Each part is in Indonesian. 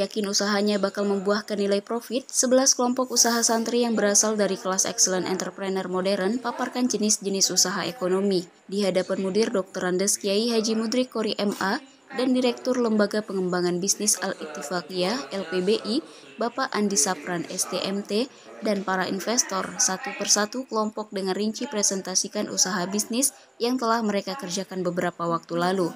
Yakin usahanya bakal membuahkan nilai profit, 11 kelompok usaha santri yang berasal dari kelas Excellent Entrepreneur Modern paparkan jenis-jenis usaha ekonomi di hadapan Mudir Dr. Andes Kiai Haji Mudrik Kori MA dan Direktur Lembaga Pengembangan Bisnis Al-Ittifaqiyah LPBI, Bapak Andi Sapran STMT, dan para investor. Satu persatu kelompok dengan rinci presentasikan usaha bisnis yang telah mereka kerjakan beberapa waktu lalu.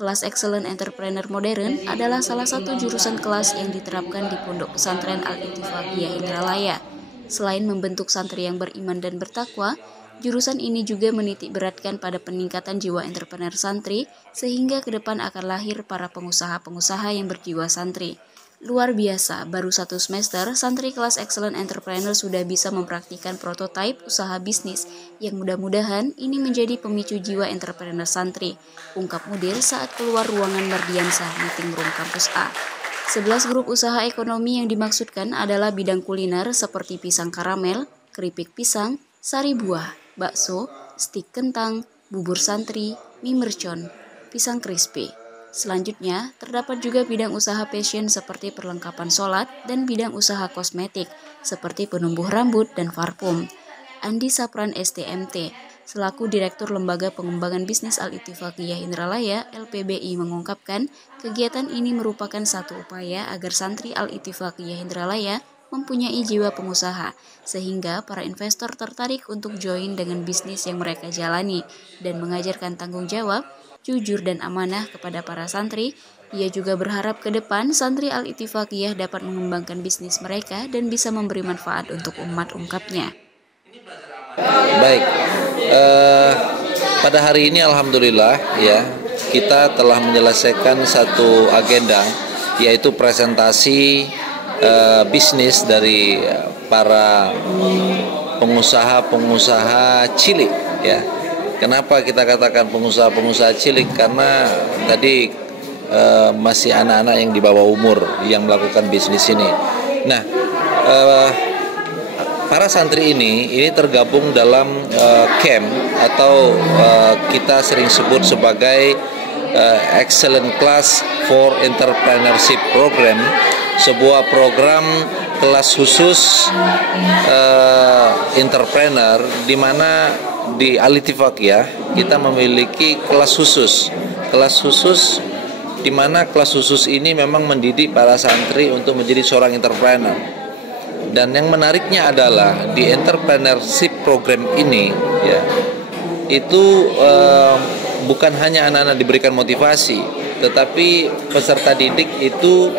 Kelas Excellent Entrepreneur Modern adalah salah satu jurusan kelas yang diterapkan di Pondok Pesantren Al-Ittifaqiyah Indralaya. Selain membentuk santri yang beriman dan bertakwa, jurusan ini juga menitik beratkan pada peningkatan jiwa entrepreneur santri, sehingga ke depan akan lahir para pengusaha-pengusaha yang berjiwa santri. Luar biasa, baru 1 semester, santri kelas Excellent Entrepreneur sudah bisa mempraktikkan prototipe usaha bisnis yang mudah-mudahan ini menjadi pemicu jiwa entrepreneur santri, ungkap Mudir saat keluar ruangan Mardiansah Meeting Room Kampus A. 11 grup usaha ekonomi yang dimaksudkan adalah bidang kuliner seperti pisang karamel, keripik pisang, sari buah, bakso, stik kentang, bubur santri, mie mercon, pisang crispy. Selanjutnya, terdapat juga bidang usaha fashion seperti perlengkapan sholat dan bidang usaha kosmetik seperti penumbuh rambut dan parfum. Andi Sapran STMT, selaku Direktur Lembaga Pengembangan Bisnis Al-Ittifaqiyah Indralaya LPBI mengungkapkan, kegiatan ini merupakan satu upaya agar santri Al-Ittifaqiyah Indralaya mempunyai jiwa pengusaha, sehingga para investor tertarik untuk join dengan bisnis yang mereka jalani dan mengajarkan tanggung jawab, jujur dan amanah kepada para santri. Ia juga berharap ke depan santri Al-Ittifaqiyah dapat mengembangkan bisnis mereka dan bisa memberi manfaat untuk umat, ungkapnya. Baik, pada hari ini alhamdulillah ya kita telah menyelesaikan satu agenda, yaitu presentasi bisnis dari para pengusaha-pengusaha cilik ya. Kenapa kita katakan pengusaha-pengusaha cilik? Karena tadi masih anak-anak yang di bawah umur yang melakukan bisnis ini. Nah, para santri ini tergabung dalam camp atau kita sering sebut sebagai Excellent Class for Entrepreneurship Program, sebuah program kelas khusus entrepreneur di mana di Al-Ittifaqiyah kita memiliki kelas khusus di mana kelas khusus ini memang mendidik para santri untuk menjadi seorang entrepreneur. Dan yang menariknya adalah di entrepreneurship program ini ya, itu bukan hanya anak-anak diberikan motivasi, tetapi peserta didik itu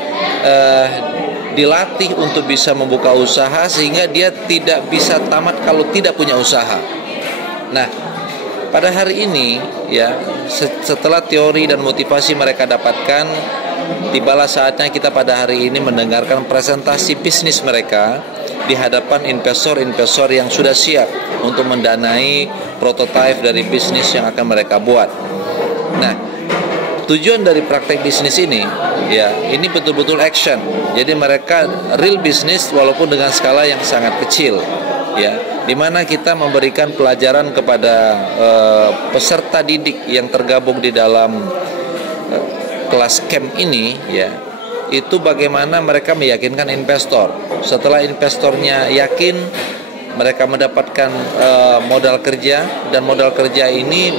dilatih untuk bisa membuka usaha sehingga dia tidak bisa tamat kalau tidak punya usaha. Nah, pada hari ini ya, setelah teori dan motivasi mereka dapatkan, tibalah saatnya kita pada hari ini mendengarkan presentasi bisnis mereka di hadapan investor-investor yang sudah siap untuk mendanai prototipe dari bisnis yang akan mereka buat. Nah, tujuan dari praktek bisnis ini ya, ini betul-betul action. Jadi mereka real bisnis walaupun dengan skala yang sangat kecil ya, di mana kita memberikan pelajaran kepada peserta didik yang tergabung di dalam kelas camp ini ya, itu bagaimana mereka meyakinkan investor. Setelah investornya yakin, mereka mendapatkan modal kerja, dan modal kerja ini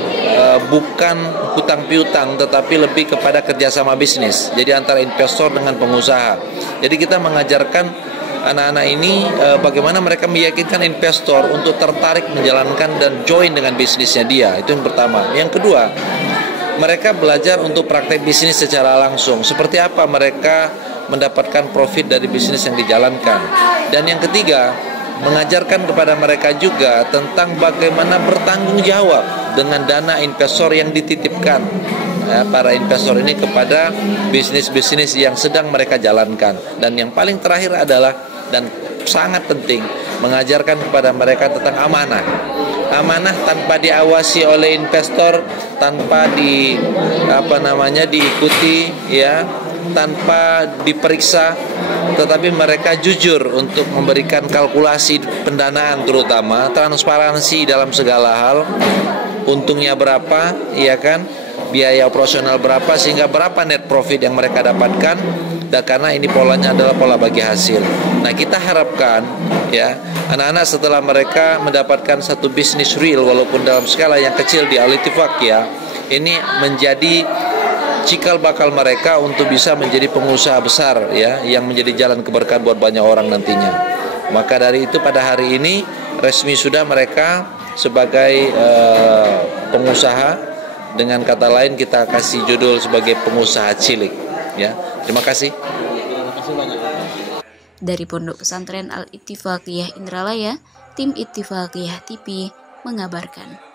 bukan hutang piutang tetapi lebih kepada kerjasama bisnis. Jadi antara investor dengan pengusaha. Jadi kita mengajarkan anak-anak ini bagaimana mereka meyakinkan investor untuk tertarik menjalankan dan join dengan bisnisnya dia. Itu yang pertama. Yang kedua, mereka belajar untuk praktek bisnis secara langsung. Seperti apa mereka mendapatkan profit dari bisnis yang dijalankan. Dan yang ketiga, mengajarkan kepada mereka juga tentang bagaimana bertanggung jawab dengan dana investor yang dititipkan ya, para investor ini kepada bisnis-bisnis yang sedang mereka jalankan. Dan yang paling terakhir adalah, dan sangat penting, mengajarkan kepada mereka tentang amanah. Amanah tanpa diawasi oleh investor, tanpa diikuti ya, tanpa diperiksa, tetapi mereka jujur untuk memberikan kalkulasi pendanaan, terutama transparansi dalam segala hal, untungnya berapa, ya kan, biaya operasional berapa, sehingga berapa net profit yang mereka dapatkan. Dan karena ini polanya adalah pola bagi hasil. Nah, kita harapkan ya anak-anak setelah mereka mendapatkan satu bisnis real walaupun dalam skala yang kecil di Al-Ittifaq ya, ini menjadi cikal bakal mereka untuk bisa menjadi pengusaha besar ya, yang menjadi jalan keberkahan buat banyak orang nantinya. Maka dari itu pada hari ini resmi sudah mereka sebagai pengusaha, dengan kata lain kita kasih judul sebagai pengusaha cilik ya. Terima kasih. Dari Pondok Pesantren Al-Ittifaqiyah Indralaya, tim Ittifaqiyah TV mengabarkan.